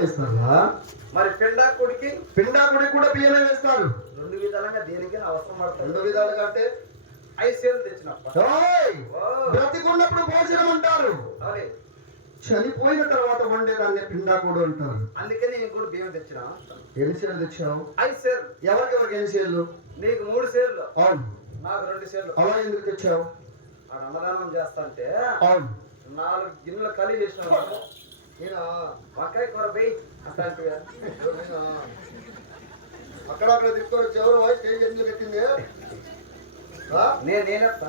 వేస్తారా? మరి పిండాకుడికి కూడా బియ్యమే వేస్తారు. రెండు విధాలుగా దేనికి అవసరం పడుతుంది. రెండు విధాలుగా అంటే 5 సేర్లు తెచ్చినప్ప బ్రతికున్నప్పుడు భోజనం అంటారు, చనిపోయిన తర్వాత వండేదాన్ని పిండాకుడు అంటారు. అందుకే నేను కూడా బియ్యం తెచ్చిన. ఎన్ని సేర్లు తెచ్చావు? 5 సేర్లు. ఎవరికి ఎన్ని సేర్లు? నీకు 3 సేర్లు, అవును. నాకు 2 సేర్లు. అలా ఎందుకు తెచ్చావు? ఆ అన్నదానం చేస్తా అంటే అవును 4 గిన్నెలు ఖాళీ చేసిన వంకాయ కూర పోయి అట్లాంటివి అక్కడ అక్కడ తిప్పుకొని వచ్చి వాయిస్ స్టేజ్ ఎందుకు పెట్టింది? నేనేస్తా.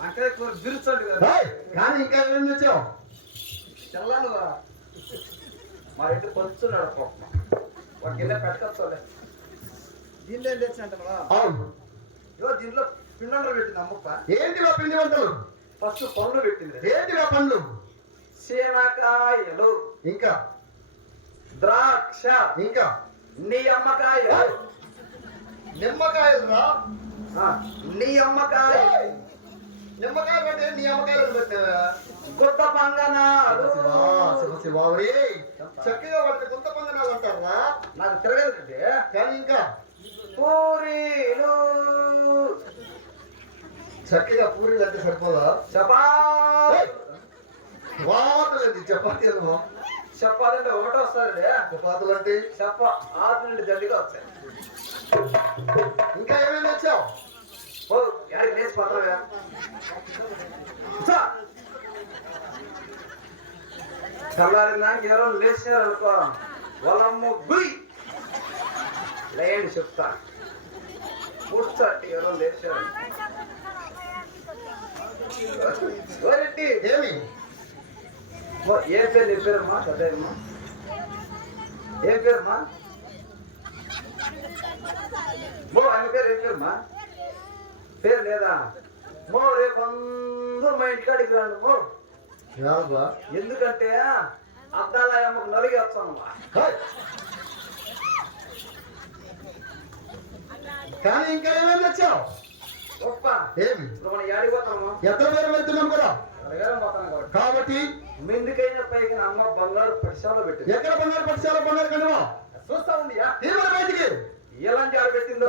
వంకాయ కూర బిరుచండి కదా. కానీ ఇంకా ఏం తెచ్చావు? తెల్లాను మా ఇంటి కొంచున్నాడు ఒక గిన్నె పెట్టుకోవచ్చోలే. దీనిలో ఏం తెచ్చంట అవును. దీంట్లో పిండి వంటలు పెట్టింది అమ్మప్ప. ఏంటివా పిండి వంటలు? ఫస్ట్ పండ్లు పెట్టింది. ఏంటివా పండ్లు? శనకాయలు, ఇంకా ద్రాక్ష, ఇంకా నిమ్మకాయలు. నిమ్మకాయలు రా. నిమ్మకాయలు అంటే నీ అమ్మకాయలు పెట్టావా? గుత్త పంగనాలు. చక్కగా వాటిని గుత్త పంగనాలు అంటారా? నాకు తిరగదండి. కానీ ఇంకా పూరీలు. చక్కగా పూరీలు అంటే సరిపోదా? చపాతీలు చపాతీలు. చపాతీ అంటే ఒకటి వస్తుంది. చపాతీలు అంటే ఆతులు జల్దిగా వస్తాయి. ఇంకా ఏమేమి వచ్చావు? లేచి పత్రగా చల్లారినా ఎవరో లేచారనుకో వాళ్ళమ్మ గుయ్ లేండి చెప్తా. కూర్చోటి ఎవరో లేచారు. ఏమి ఏ పేరు నీ పేరమ్మా? పెద్దమ్మా ఏం పేరమ్మా? ఆయన పేరు ఏం పేరమ్మా? పేరు లేదా? రేపు అందరూ మా ఇంటికాడికి రాండి. ఎందుకంటే అద్దాలయమ్మకు నలిగి వచ్చానమ్మా. కానీ ఇంకా ఏమేమి తెచ్చావు? గొప్ప ఏమి మన యాడికి పోతాము? ఎక్కడ పేరు వెళ్తున్నాం కూడా పోతాను కాబట్టి మిందుకైనా పైకి అమ్మ బంగారు పడిశాలో పెట్టింది. ఎక్కడ బంగారు పడిశాలో? బంగారు కనుమా చూస్తా ఉంది బయటికి ఎలాంటి ఆడ పెట్టిందో.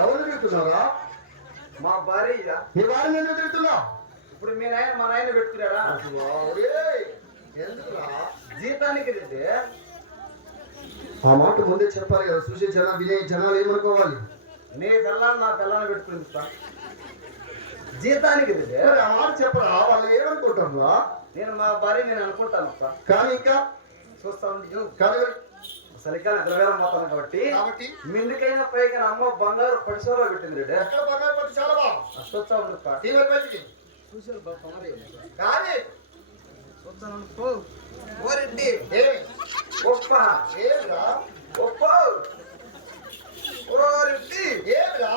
ఎవరు తిరుగుతున్నారా? మా భార్య. నీ భార్య ఎందుకు తిరుగుతున్నావు? ఇప్పుడు మీ నాయన మా నాయన పెట్టుకున్నాడా? ఎందుకురా? జీతానికి తింటే ఆ మాట ముందే చెప్పాలి కదా. చూసే జనాలు వినే జనాలు ఏమనుకోవాలి? నీ పిల్లని నా పిల్లని పెట్టుకుని జీతానికి తింటే ఆ మాట చెప్పరా? వాళ్ళు ఏమనుకుంటారు? నేను మా భార్య నేను అనుకుంటాను. కానీ ఇంకా చూస్తా ఉంది కానీ సరిగ్గా నిద్రవేరం పోతాను కాబట్టి మిందుకైనా పైగా అమ్మ బంగారు పడిశాలో పెట్టింది. బంగారు పడిశాలవా? అష్టోత్సవం కానీ ఓరెడ్డి గొప్ప ఏమిరా? గొప్ప ఓరెడ్డి ఏమిరా?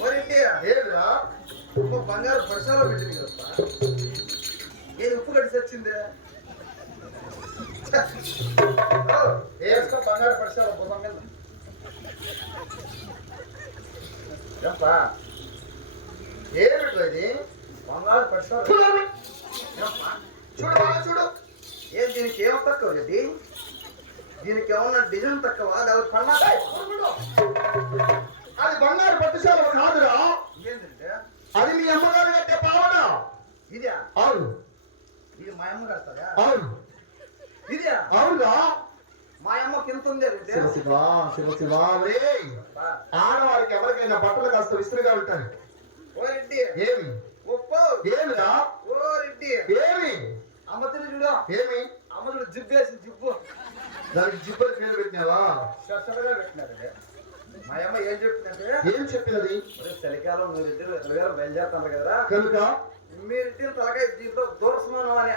ఓరెడ్డి ఏమిరా? బంగారు పడిశాలో పెట్టింది కదా. ఏది ఉప్పు కడిసి వచ్చిందే? వేసుకో బంగారు పడిశాలో బుధం మీద. ఏమిట్రా ఇది? బంగారు పడిశాలో చూడు బాగా చూడు. ఏం దీనికి ఏం తక్కువ రెడ్డి? దీనికి ఏమన్నా డిజైన్ తక్కువ? పన్నా అది బంగారు పట్టుశాల కాదురా. ఏంటంటే అది మీ అమ్మగారు కట్టే పావన. ఇదే? అవును. ఇది మా అమ్మ కడతారా? అవును. ఇదే? అవునురా. మా అమ్మకి ఎంత ఉంది? ఆడవారికి ఎవరికైనా బట్టలు కాస్త విసురుగా ఉంటాయి. ఓ రెడ్డి ఏమి? ఏమిరా? ఓ రెడ్డి ఏమి? అమ్మ తిని చూడు. ఏమి? అమ్మ చూడు జిబ్బు వేసి జిబ్బు. దానికి జిబ్బలు పేరు పెట్టినావా? స్పెషల్గా పెట్టినారండి. మా అమ్మ ఏం చెప్పిందంటే, ఏం చెప్పినది? చలికాలం మీరిద్దరు బయలుదేరుతారు కదా కనుక మీరిద్దరు తలకాయ దీంట్లో దూరస్మానం అనే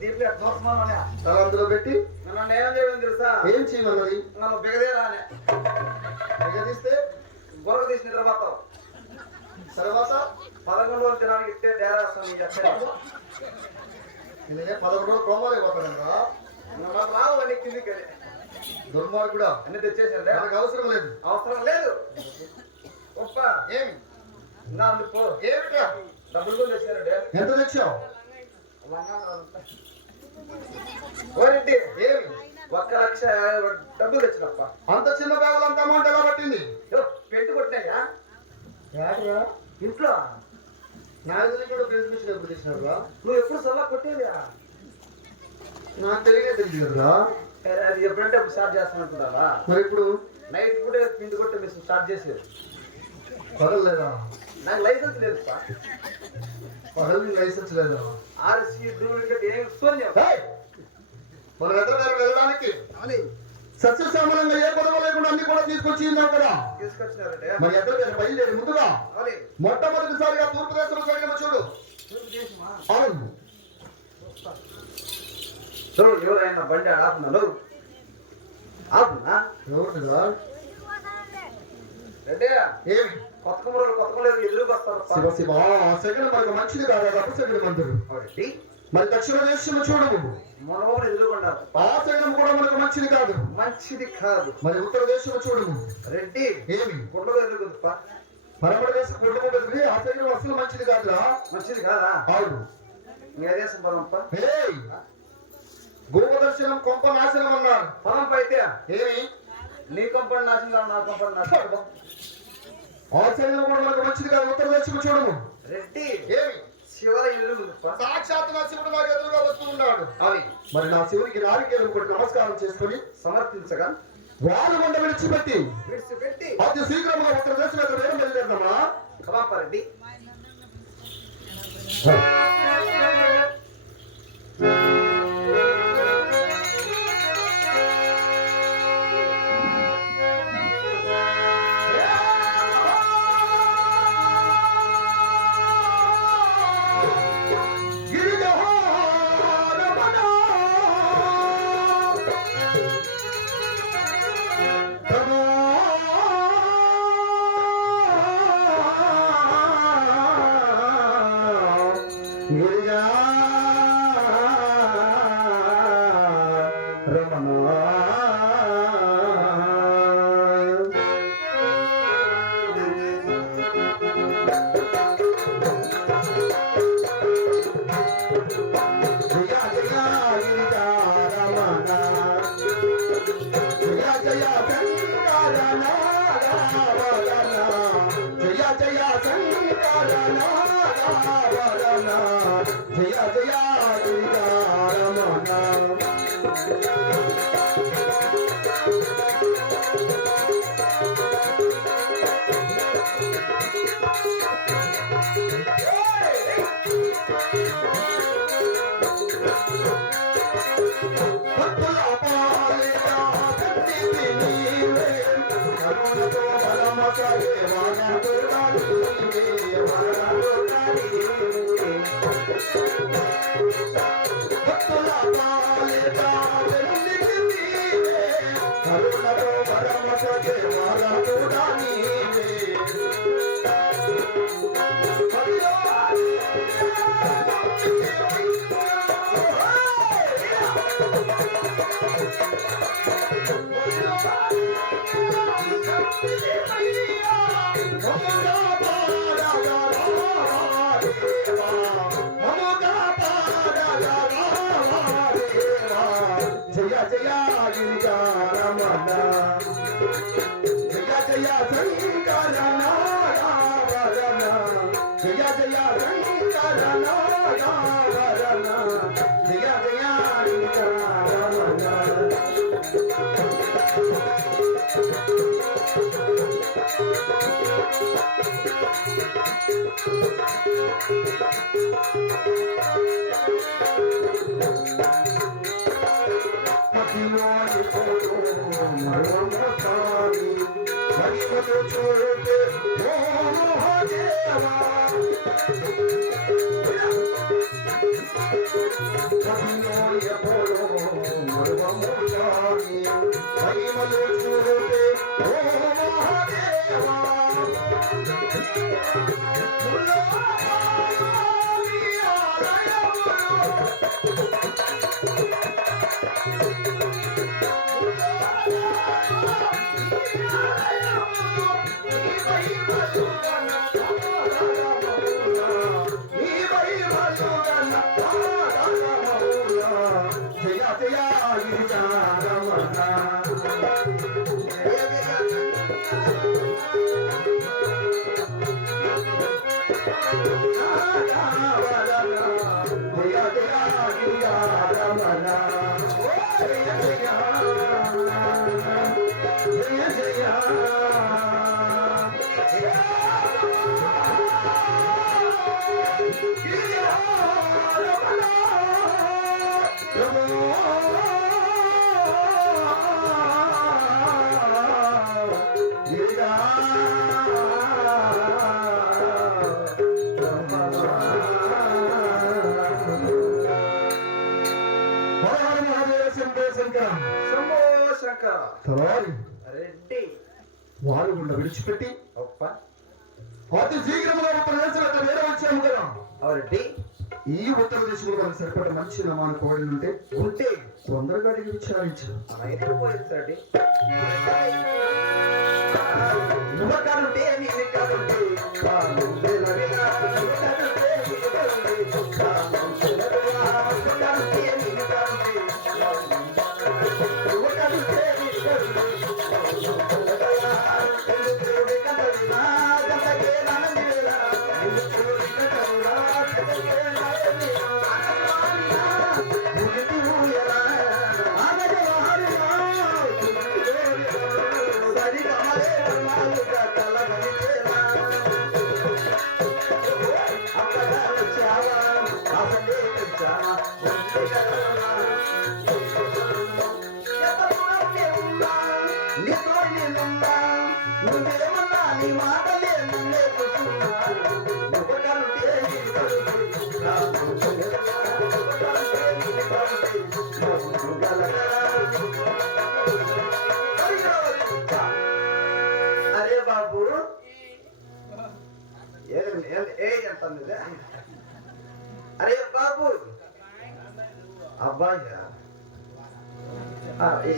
దీంట్లో దూరస్మానం అనే అందులో పెట్టి నన్ను ఏం చేయడం తెలుసా? ఏం చేయమన్నది? నన్ను బిగదేరా అనే. బిగదీస్తే గొడవ తీసిన తర్వాత 11 రోజుల జనానికి ఇస్తే డేరా వస్తుంది. 11 రోజులు కోమాలే పోతాను రావు అని కిందికి దుర్మార్గుడా, అన్ని తెచ్చేసాడు. నాకు అవసరం లేదు. అవసరం లేదు. గొప్ప ఏమి నా పో. ఏమిటా? డబ్బులు కూడా తెచ్చారండి. ఎంత తెచ్చావు? ఓరెడ్డి ఏమి 1,00,000 డబ్బులు తెచ్చినప్ప. అంత చిన్న బ్యాగులు అంత అమౌంట్ ఎలా పట్టింది? పెంటు కొట్టినాయా ఏట్రా? ఇంట్లో? నా ఎదురు కూడా ఫ్రెండ్స్ మిషన్ ఎప్పుడు తెచ్చినారా? నువ్వు ఎప్పుడు సొల్లా కొట్టేదా? నాకు తెలియదు కదా. అది ఎప్పుడంటే అప్పుడు స్టార్ట్ చేస్తానంటున్నావా? మరి ఇప్పుడు నైట్ పూటే పిండి కొట్టే మిషన్ స్టార్ట్ చేసేది. పగలేదా? నాకు లైసెన్స్ లేదు. పగలు లైసెన్స్ లేదా? ఆర్సీ డూప్లికేట్ ఏం శూన్యం. మన వెతగారు వెళ్ళడానికి సస్యశ్యామలంగా ఏ గొడవ లేకుండా అన్ని కూడా తీసుకొచ్చి ఉన్నావు కదా. తీసుకొచ్చినారంటే మరి ఎక్కడ బయలుదేరి ముందుగా మొట్టమొదటిసారిగా తూర్పు దేశంలో జరిగిన చూడు. అవును, చూడు ఎవరైనా బండి ఆపున్నాడు. ఆపునా ఎవరిదా? రెడ్డి ఏమి కొత్త కొమ్మలు ఎదురుకు వస్తారు. శివ శివ, ఆ సెకండ్ మనకు మంచిది కాదు. అప్పు సెకండ్ మందులు. రెడ్డి మరి దక్షిణ దేశంలో చూడము, మనోళ్ళు ఎదురుకున్నారు. ఆ సెకండ్ కూడా మనకు మంచిది కాదు. మంచిది కాదు. మరి ఉత్తర దేశంలో చూడము. రెడ్డి ఏమి గుండెలో ఎదురుకుంది. పరమడ దేశం కుటుంబం ఎదురు ఆ సెకండ్ అసలు మంచిది కాదురా. మంచిది కాదా? అవును. నీ దేశం పొలంప గోదర్శనం కొంప నాశనం అన్నారు. పొలంప అయితే ఏమి నీ కంపని నాశనం, నా కంపని నాశనం. ఆ సెకండ్ కూడా మనకు మంచిది కాదు. ఉత్తర దేశంలో చూడము. రెడ్డి ఏమి శివాలయం ఎదురుకుంది. సాక్షాత్ నా శివుడు నాకు ఎదురుగా వస్తూ ఉన్నాడు. అవి మరి నా శివునికి నారికేలు కొట్టి నమస్కారం చేసుకుని సమర్పించగా వారు వంట విడిచిపెట్టి అతి శీఘ్రంగా ఉత్తర దేశం ఎదురు వేరే బయలుదేరదామా? రెడ్డి జయ జయ శంభో శంకర తలారి రెడ్డి వారు గుండా విడిచిపెట్టి ఒప్ప అతి శీఘ్రంగా ఉత్తరదేశం వేరే వచ్చాము కదా రెడ్డి ఈ ఉత్తర దేశంలో మనకు సరిపడ మంచి నమాన కోడి ఉంటే ఉంటే తొందరగా అడిగి విచారించు ఎక్కడ పోయిందండి నువ్వకాలంటే నీకు కాదంటే అరే బాబు ఏంటంది అరే బాబు అబ్బాయి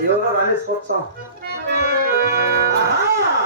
ఎవరో అనేసి వచ్చాం ఆహా